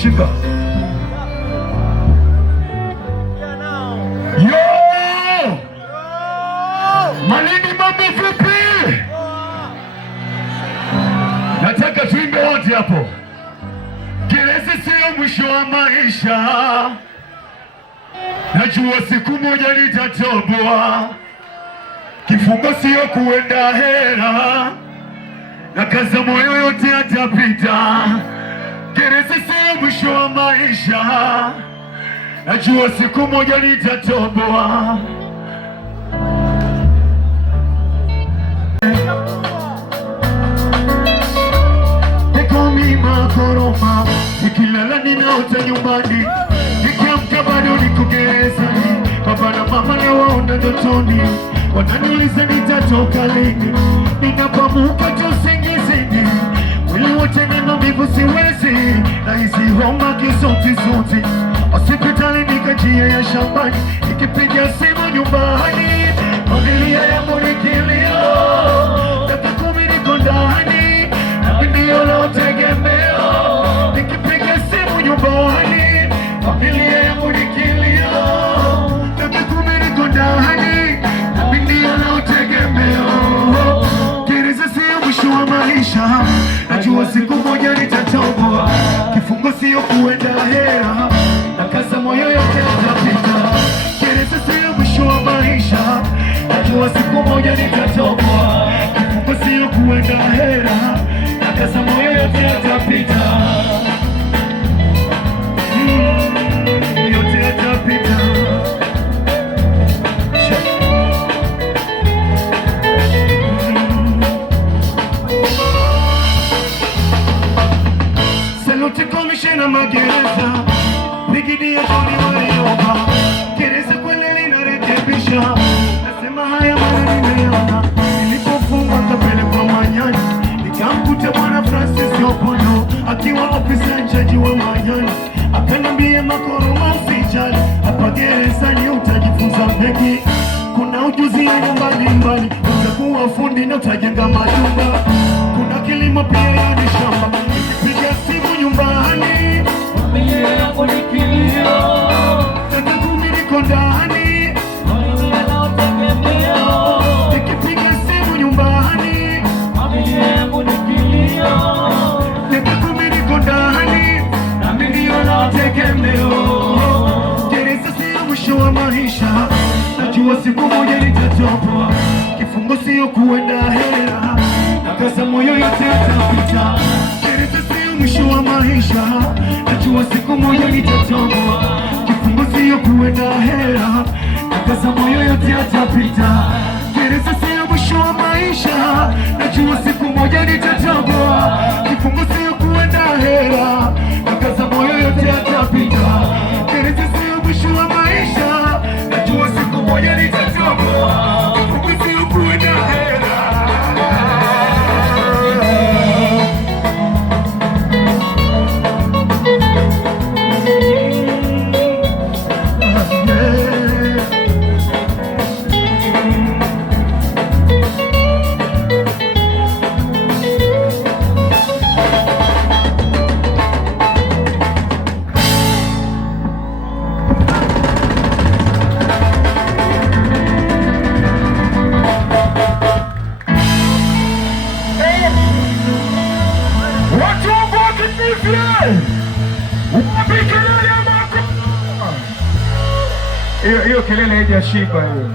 Shika. Yo! Malindi, mambo vipi? Nataka tuimbe wote hapo. Gereza sio mwisho wa maisha. Najua siku moja nitatoboa. Kifungo sio kuenda hera. Na kaza moyo yote atapita. Gereza sio mwisho wa maisha. Najua siku moja nitatoboa. Koroma, nikilala ninaota nyumbani, nikiamka bado niko gerezani. Baba na mama nawaona ndotoni, wananiuliza nitatoka lini. Ninapoamka tu usingizini, mwili wote ni maumivu siwezi, na hizi homa kizunguzungu. Hospitali nika njia ya shambani, nikipiga simu nyumbani, familia yangu nikilia, dada kumi niko ndani, na ndio nategemea. Nikipiga simu nyumbani, familia yangu nikilia, dada kumi niko ndani, na ndio nategemea. Gereza sio mwisho wa maisha, najua siku moja nitatoboa. Kifungo sio kuenda hera, na kaza moyo yote atapita. Gereza sio mwisho wa maisha, najua siku moja nitatoboa. Kifungo sio kuenda hera, na kaza moyo yote atapita. Yote atapita. Salute Komishena magereza, Brigidia Johnny Warioba. Gereza kweli linarekebisha, nasema haya maana nimeona. Nilipofunga kapele kwa manyani, nikamkuta Bwana Francis Yopondo akiwa ofisa jaji wa manyani. Akanambia Makoroma usijali, hapa gerezani utajifunza mengi. Kuna ujuzi ya mbalimbali, utakuwa fundi na utajenga majumba. Kuna kilimo pia yani shamba. Nikipiga simu nyumbani, familia yangu nikilia, dada kumi niko ndani, familia nategemea. Nikipiga simu nyumbani, familia yangu nikilia, dada kumi niko ndani, na ndio nategemea. Gereza sio mwisho wa maisha, najua siku moja nitatoboa. Kifungo sio kuenda hera, na kaza moyo yote atapita. Gereza sio mwisho wa maisha, najua siku moja nitatoboa. Kifungo sio kuenda hera, na kaza moyo yote atapita. Gereza sio mwisho wa maisha, najua siku moja nitatoboa. Kifungo sio kuenda hera, na kaza moyo yote atapita. Gereza sio mwisho wa maisha, najua siku moja nitatoboa. Kifungo sio kuenda hera. Hiyo kelele haijashika hiyo.